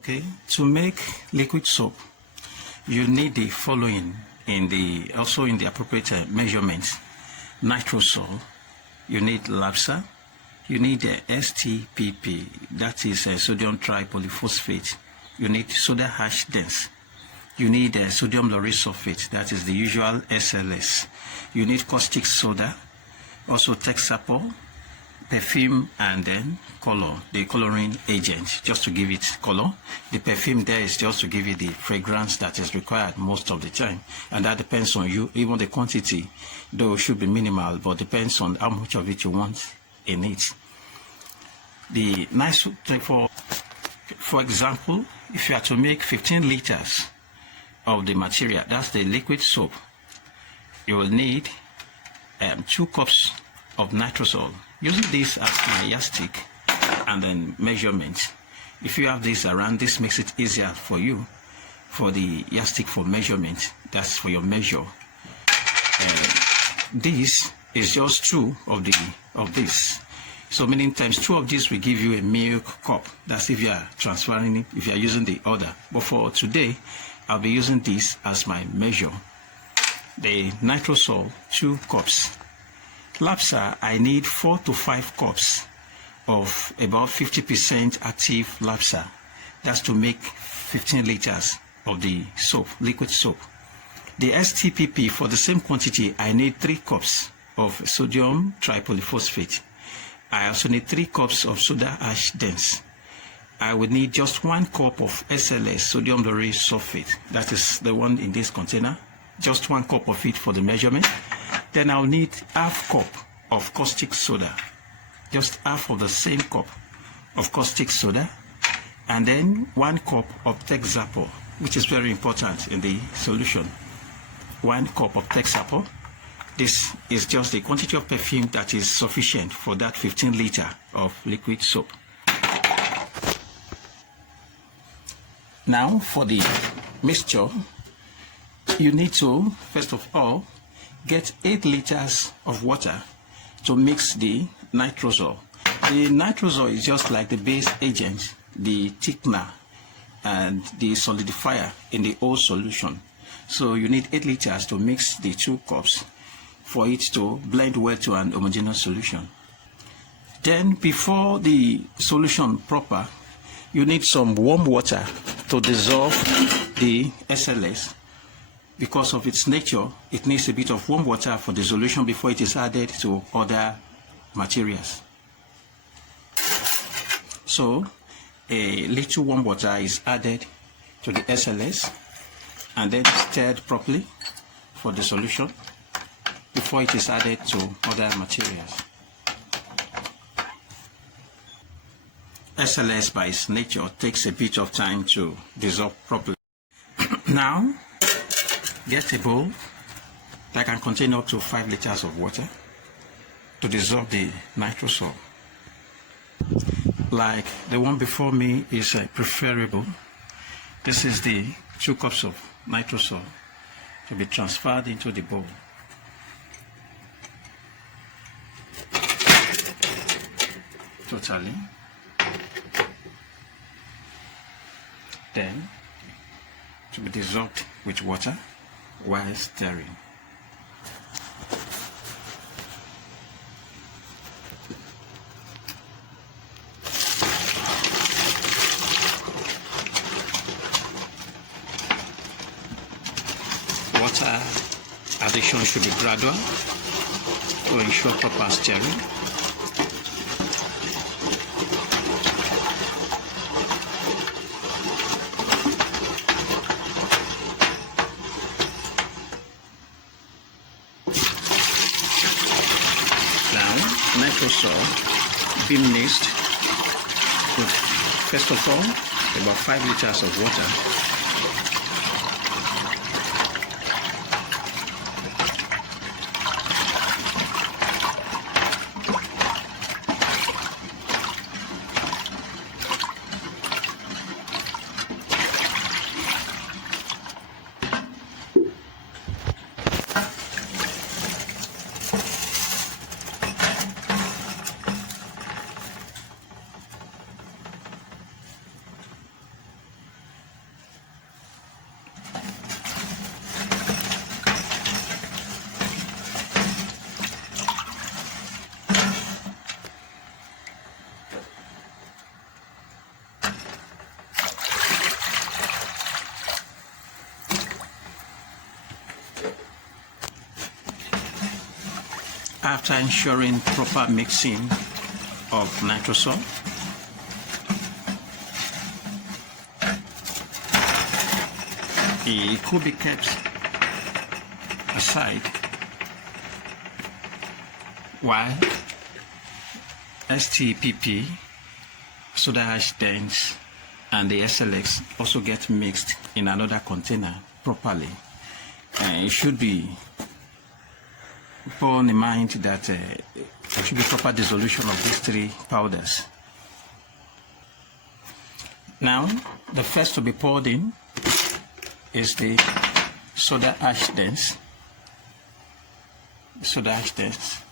Okay, to make liquid soap, you need the following in the appropriate measurements: nitrosol, you need LAPSA, you need STPP, that is sodium tripolyphosphate, you need soda ash dense, you need sodium lauryl sulfate, that is the usual SLS, you need caustic soda, also Texaco, perfume, and then color, the coloring agent, just to give it color. The perfume there is just to give it the fragrance that is required most of the time, and that depends on you. Even the quantity, though, should be minimal, but depends on how much of it you want in it. The nice, for example, if you are to make 15 liters of the material, that's the liquid soap, you will need 2 cups of nitrosol. Using this as my yardstick and then measurement. If you have this around, this makes it easier for you for the yardstick for measurement. That's for your measure. This is just 2 of this. So meaning times 2 of this will give you a milk cup. That's if you are transferring it, if you are using the order. But for today, I'll be using this as my measure. The nitrosol, 2 cups. LAPSA, I need 4 to 5 cups of about 50% active LAPSA. That's to make 15 liters of the soap, liquid soap. The STPP, for the same quantity, I need 3 cups of sodium tripolyphosphate. I also need 3 cups of soda ash dense. I would need just 1 cup of SLS, sodium lauryl sulfate. That is the one in this container. Just 1 cup of it for the measurement. Then I'll need half cup of caustic soda, just half of the same cup of caustic soda, and then 1 cup of Texaco, which is very important in the solution. 1 cup of Texaco. This is just the quantity of perfume that is sufficient for that 15 liter of liquid soap. Now for the mixture, you need to, first of all, get 8 liters of water to mix the nitrosol. The nitrosol is just like the base agent, the thickener, and the solidifier in the whole solution. So you need 8 liters to mix the 2 cups for it to blend well to an homogeneous solution. Then before the solution proper, you need some warm water to dissolve the SLS. Because of its nature, it needs a bit of warm water for the solution before it is added to other materials. So a little warm water is added to the SLS and then stirred properly for the solution before it is added to other materials. SLS by its nature takes a bit of time to dissolve properly. Now, get a bowl that can contain up to 5 liters of water to dissolve the nitrosol. Like the one before me is preferable. This is the 2 cups of nitrosol to be transferred into the bowl. Totally. Then to be dissolved with water while stirring. Water addition should be gradual to ensure proper stirring. Nitrosol being mixed with, first of all, about 5 liters of water. After ensuring proper mixing of nitrosol, it could be kept aside while STPP, soda ash dense, and the SLX also get mixed in another container properly. It should be borne in mind that there should be proper dissolution of these three powders. Now, the first to be poured in is the soda ash dense. Soda ash dense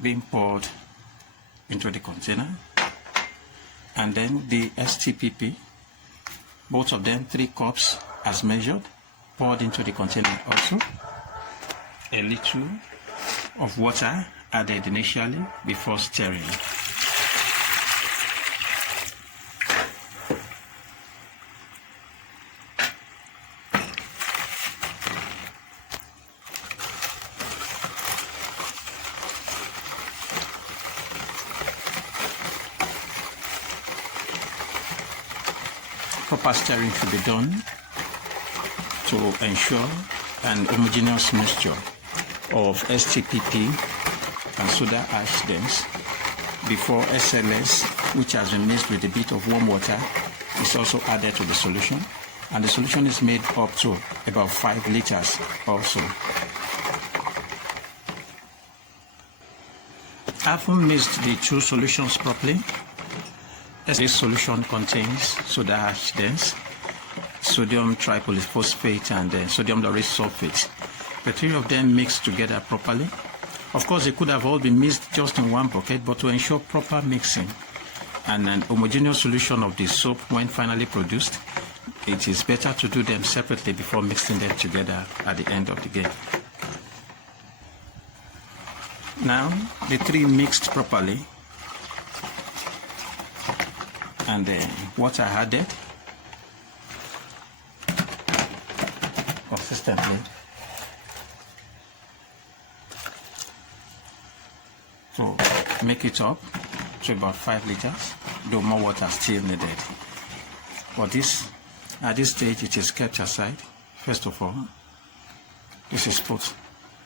being poured into the container, and then the STPP, both of them 3 cups as measured, poured into the container also. A little of water added initially before stirring. Proper stirring should be done to ensure an homogeneous mixture of STPP and soda ash dense before SLS, which has been mixed with a bit of warm water, is also added to the solution, and the solution is made up to about 5 liters also. Having mixed the 2 solutions properly, this solution contains soda ash dense, sodium tripolyphosphate, and sodium lauryl sulfate. The 3 of them mixed together properly. Of course, they could have all been mixed just in one bucket, but to ensure proper mixing and an homogeneous solution of the soap when finally produced, it is better to do them separately before mixing them together at the end of the game. Now, the 3 mixed properly, and the water added consistently to make it up to about 5 liters, though more water still needed. But this, at this stage, it is kept aside. First of all, this is put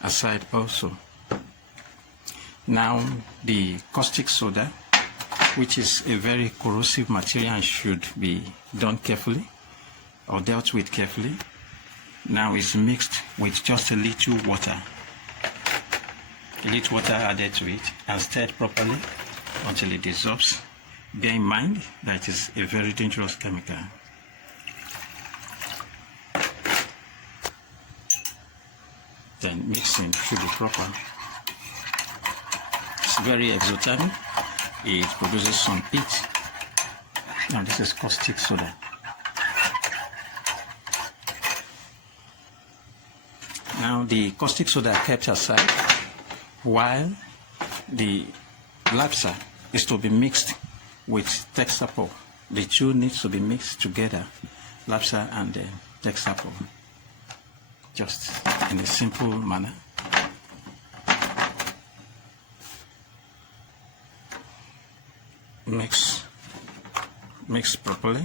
aside also. Now, the caustic soda, which is a very corrosive material and should be done carefully or dealt with carefully, now is mixed with just a little water. A little water added to it and stirred properly until it dissolves. Bear in mind that it is a very dangerous chemical. Then mixing should be proper. It's very exothermic. It produces some heat. Now this is caustic soda. Now the caustic soda kept aside, while the Lapsa is to be mixed with Texapo. The 2 needs to be mixed together, Lapsa and Texapo, just in a simple manner. Mix properly.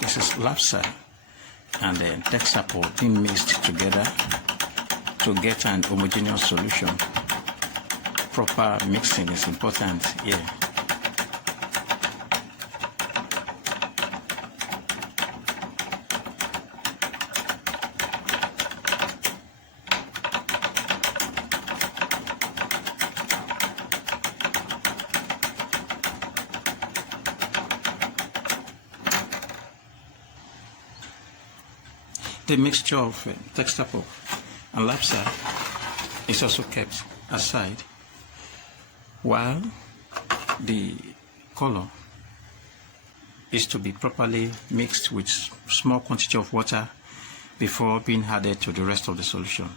This is Lapsa and then Texapo being mixed together to get an homogeneous solution. Proper mixing is important here. The mixture of Texapo and Lapsa is also kept aside, while the color is to be properly mixed with small quantity of water before being added to the rest of the solution.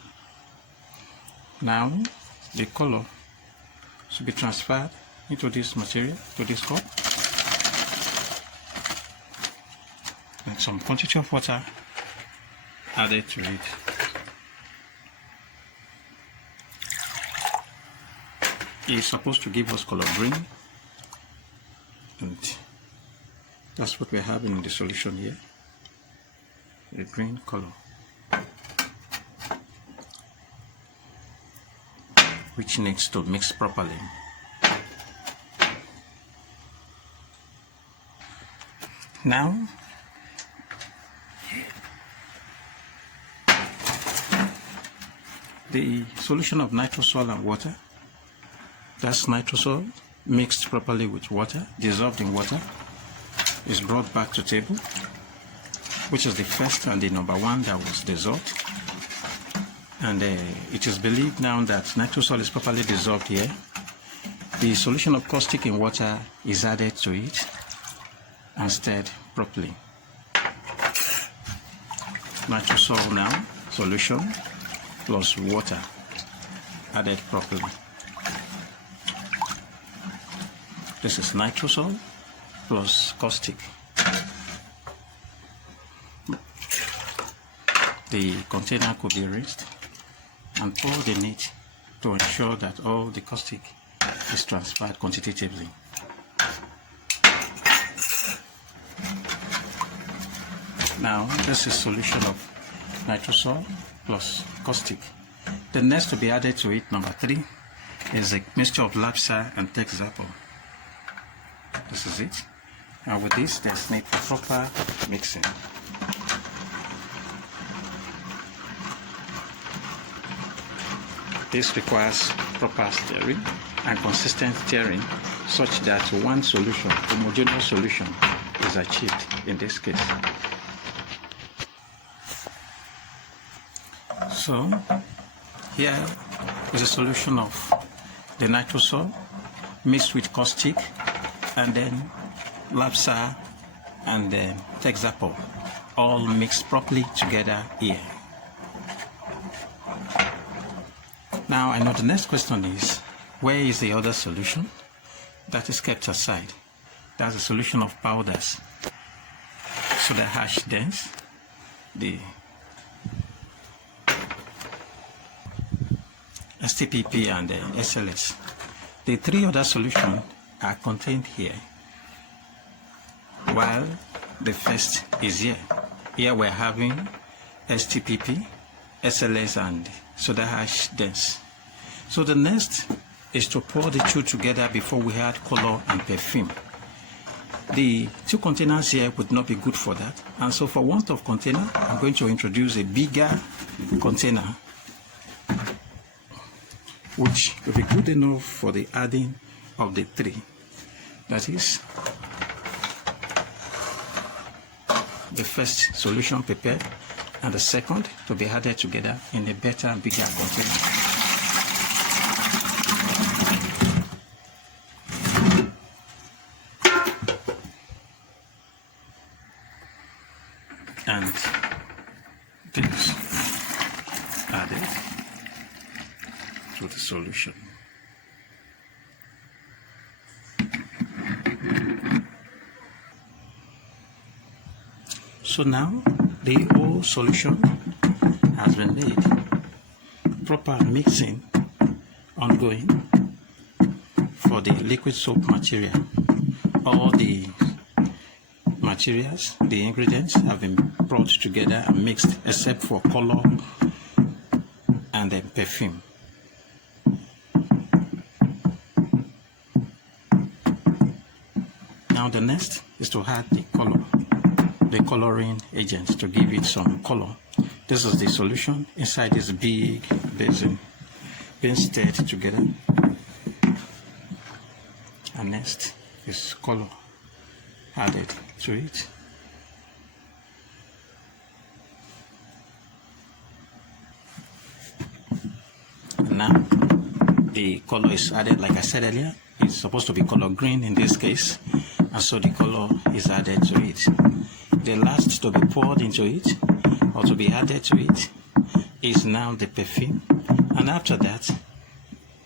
Now, the color should be transferred into this material, to this cup. and some quantity of water added to it. It's supposed to give us color green, and that's what we're having in the solution here, a green color, which needs to mix properly. Now, the solution of nitrosol and water, that's nitrosol mixed properly with water, dissolved in water, is brought back to table, which is the first and the number one that was dissolved. And it is believed now that nitrosol is properly dissolved here. The solution of caustic in water is added to it and stirred properly. Nitrosol now, solution plus water added properly. This is nitrosol plus caustic. The container could be rinsed and poured in it to ensure that all the caustic is transferred quantitatively. Now, this is solution of nitrosol plus caustic. The next to be added to it, number 3, is a mixture of Labsa and Texaco. This is it. And with this, there's need for proper mixing. This requires proper stirring and consistent stirring such that one solution, homogeneous solution, is achieved in this case. So, here is a solution of the nitrosol mixed with caustic, and then Labsa and then Texaco, all mixed properly together here. Now I know the next question is, where is the other solution that is kept aside? That's a solution of powders. Soda ash dense, the STPP and the SLS. The 3 other solutions are contained here, while the first is here. Here we're having STPP, SLS and soda ash dense. So the next is to pour the 2 together before we add color and perfume. The 2 containers here would not be good for that, and so for want of container, I'm going to introduce a bigger container which will be good enough for the adding of the 3. That is the first solution prepared and the second to be added together in a better and bigger container. And this added to the solution. So now the whole solution has been made. Proper mixing ongoing for the liquid soap material. All the materials, the ingredients have been brought together and mixed except for color and then perfume. Now the next is to add the color, the coloring agents to give it some color. This is the solution inside this big basin being stirred together. And next is color added to it. And now the color is added, like I said earlier, it's supposed to be color green in this case, and so the color is added to it. The last to be poured into it or to be added to it is now the perfume, and after that,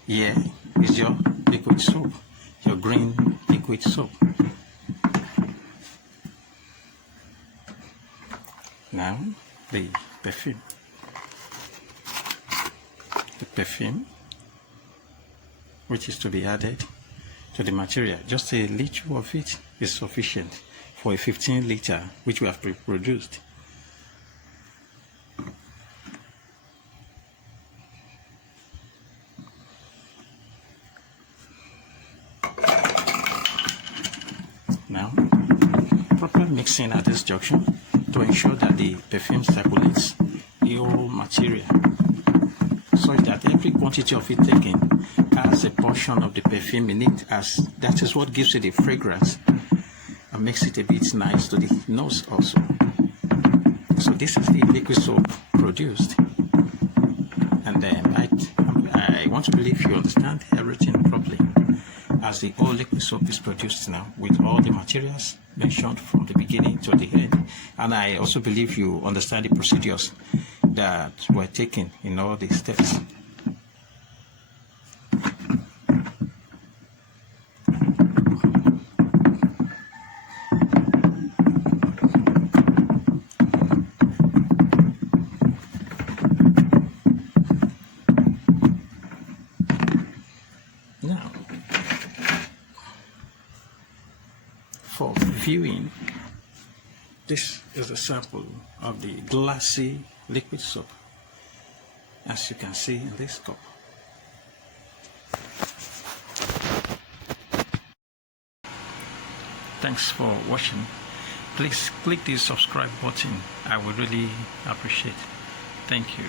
here is your liquid soap, your green liquid soap. Now, the perfume. The perfume, which is to be added to the material. Just a little of it is sufficient for a 15 liter, which we have produced. Now, proper mixing at this junction to ensure that the perfume circulates the whole material, such that every quantity of it taken has a portion of the perfume in it, as that is what gives it the fragrance and makes it a bit nice to the nose also. So this is the liquid soap produced, and then I want to believe you understand everything properly, as the whole liquid soap is produced now with all the materials mentioned from the beginning to the end. And I also believe you understand the procedures that were taken in all these steps. Now, for viewing, this is a sample of the glassy liquid soap, as you can see in this cup. Thanks for watching. Please click the subscribe button. I would really appreciate it. Thank you.